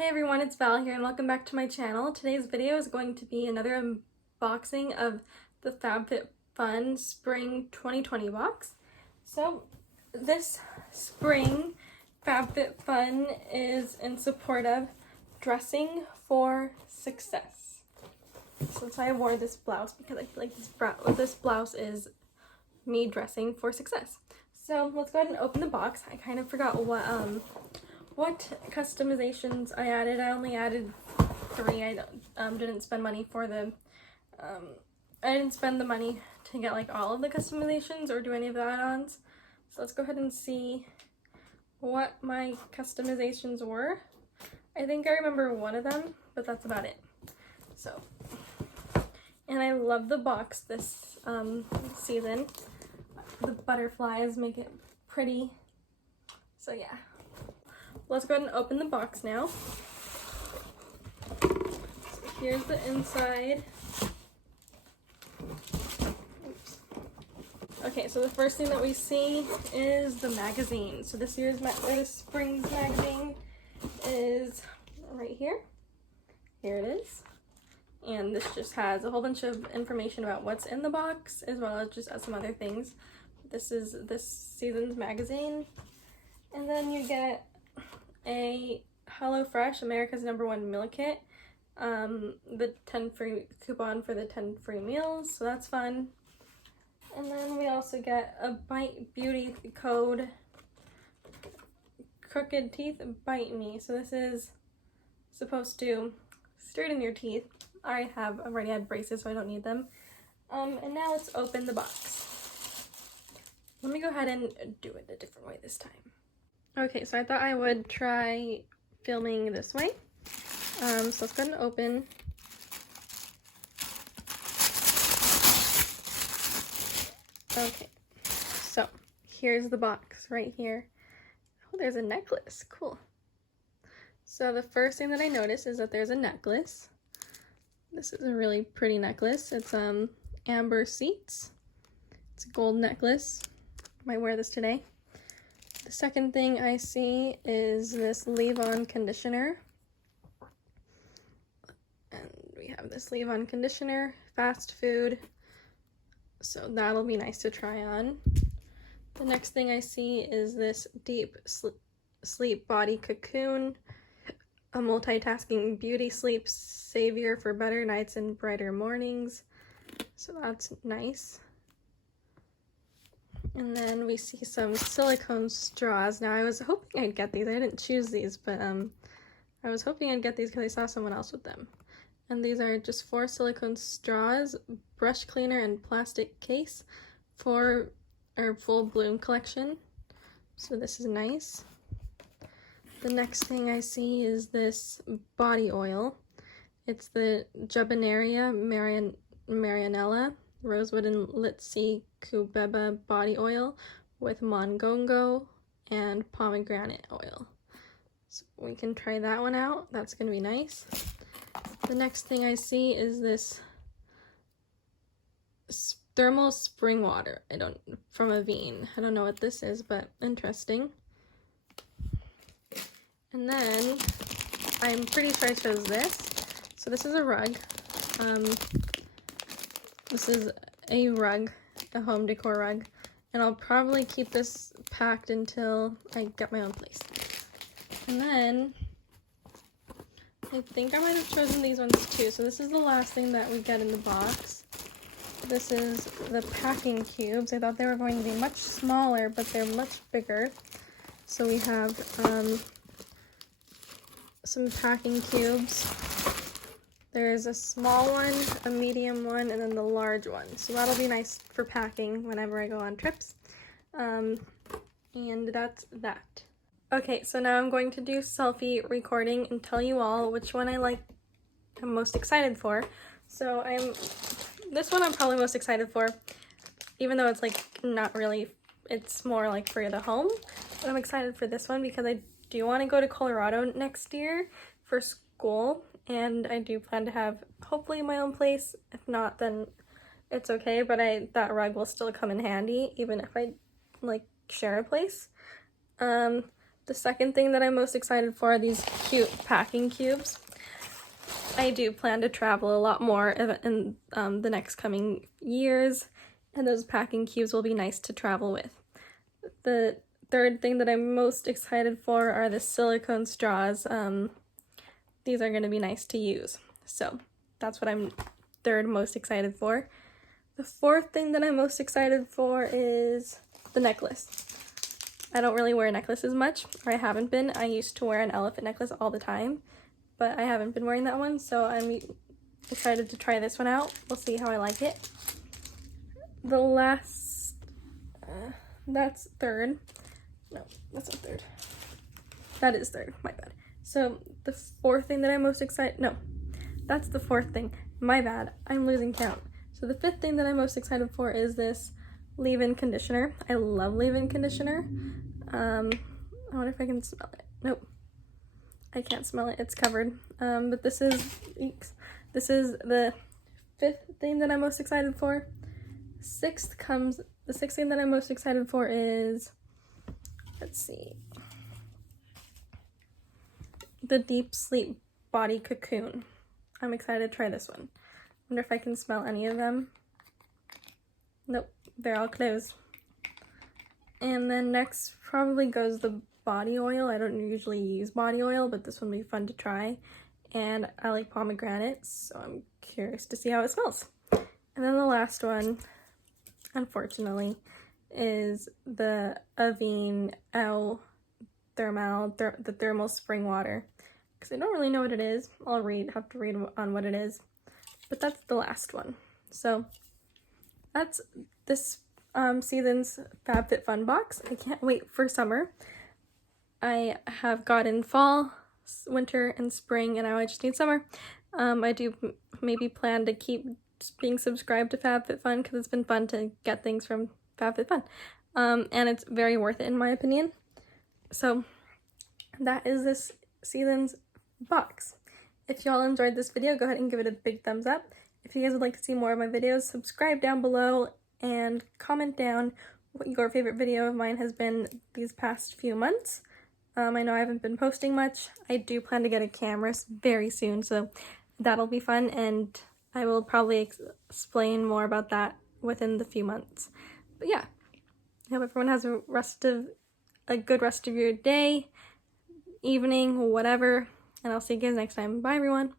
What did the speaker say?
Hey everyone, it's Val here and welcome back to my channel. Today's video is going to be another unboxing of the Fab Fit Fun Spring 2020 box. So this spring, Fab Fit Fun is in support of dressing for success. Since I wore this blouse because I feel like this blouse is me dressing for success. So let's go ahead and open the box. I kind of forgot what customizations I added. I only added 3. I didn't spend money for the I didn't spend the money to get like all of the customizations or do any of the add-ons. So let's go ahead and see what my customizations were. I think I remember one of them, but that's about it. So, and I love the box this season. The butterflies make it pretty. So yeah. Let's go ahead and open the box now. So here's the inside. Oops. Okay, so the first thing that we see is the magazine. So this spring's magazine is right here. Here it is. And this just has a whole bunch of information about what's in the box, as well as just some other things. This is this season's magazine. And then you get a HelloFresh, America's #1 meal kit, the 10 free coupon for the 10 free meals, so that's fun. And then we also get a Bite Beauty code, crooked teeth bite me. So this is supposed to straighten your teeth. I already had braces, so I don't need them. And now let's open the box. Let me go ahead and do it a different way this time. Okay, so I thought I would try filming this way. So let's go ahead and open. Okay, so here's the box right here. Oh, there's a necklace. Cool. So the first thing that I noticed is that there's a necklace. This is a really pretty necklace. It's amber seats. It's a gold necklace. Might wear this today. The second thing I see is this leave-on conditioner. And we have this leave-on conditioner, fast food. So that'll be nice to try on. The next thing I see is this deep sleep body cocoon, a multitasking beauty sleep savior for better nights and brighter mornings. So that's nice. And then we see some silicone straws. Now I was hoping I'd get these. I didn't choose these, but I was hoping I'd get these because I saw someone else with them. And these are just 4 silicone straws, brush cleaner, and plastic case for our full bloom collection. So this is nice. The next thing I see is this body oil. It's the Jubinaria Marianella Rosewood and Litsi Kubeba body oil with mongongo and pomegranate oil. So we can try that one out. That's going to be nice. The next thing I see is this thermal spring water. From Avene. I don't know what this is, but interesting. And then I'm pretty sure I chose this. So this is a rug. This is a rug, a home decor rug, and I'll probably keep this packed until I get my own place. And then I think I might have chosen these ones too. So this is the last thing that we get in the box. This is the packing cubes. I thought they were going to be much smaller, but they're much bigger. So we have some packing cubes. There's a small one, a medium one, and then the large one. So that'll be nice for packing whenever I go on trips. And that's that. Okay, so now I'm going to do selfie recording and tell you all which one I'm most excited for. So this one I'm probably most excited for, even though it's like not really, it's more like for the home. But I'm excited for this one because I do want to go to Colorado next year for school. And I do plan to have hopefully my own place. If not, then it's okay, but that rug will still come in handy even if I like share a place. The second thing that I'm most excited for are these cute packing cubes. I do plan to travel a lot more in the next coming years, and those packing cubes will be nice to travel with. The third thing that I'm most excited for are the silicone straws. These are going to be nice to use. So that's what I'm third most excited for. The fourth thing that I'm most excited for is the necklace. I don't really wear necklaces much, or I haven't been. I used to wear an elephant necklace all the time, but I haven't been wearing that one, so I'm excited to try this one out. We'll see how I like it. The last, that's third. No, that's not third. That is third, my bad. So the fourth thing that I'm most excited, no, that's the fourth thing. My bad, I'm losing count. So the fifth thing that I'm most excited for is this leave-in conditioner. I love leave-in conditioner. I wonder if I can smell it. Nope. I can't smell it, it's covered. But this is the fifth thing that I'm most excited for. The sixth thing that I'm most excited for is, let's see, the Deep Sleep Body Cocoon. I'm excited to try this one. Wonder if I can smell any of them. Nope, they're all closed. And then next probably goes the body oil. I don't usually use body oil, but this one will be fun to try. And I like pomegranates, so I'm curious to see how it smells. And then the last one, unfortunately, is the Avene L Thermal, the thermal spring water. Because I don't really know what it is. I'll have to read on what it is. But that's the last one. So that's this season's FabFitFun box. I can't wait for summer. I have gotten fall, winter, and spring, and now I just need summer. I do maybe plan to keep being subscribed to FabFitFun because it's been fun to get things from FabFitFun. And it's very worth it in my opinion. So that is this season's box. If y'all enjoyed this video, go ahead and give it a big thumbs up. If you guys would like to see more of my videos, subscribe down below and comment down what your favorite video of mine has been these past few months. I know I haven't been posting much. I do plan to get a camera very soon, so that'll be fun, and I will probably explain more about that within the few months. But yeah, I hope everyone has a good rest of your day, evening, whatever, and I'll see you guys next time. Bye, everyone.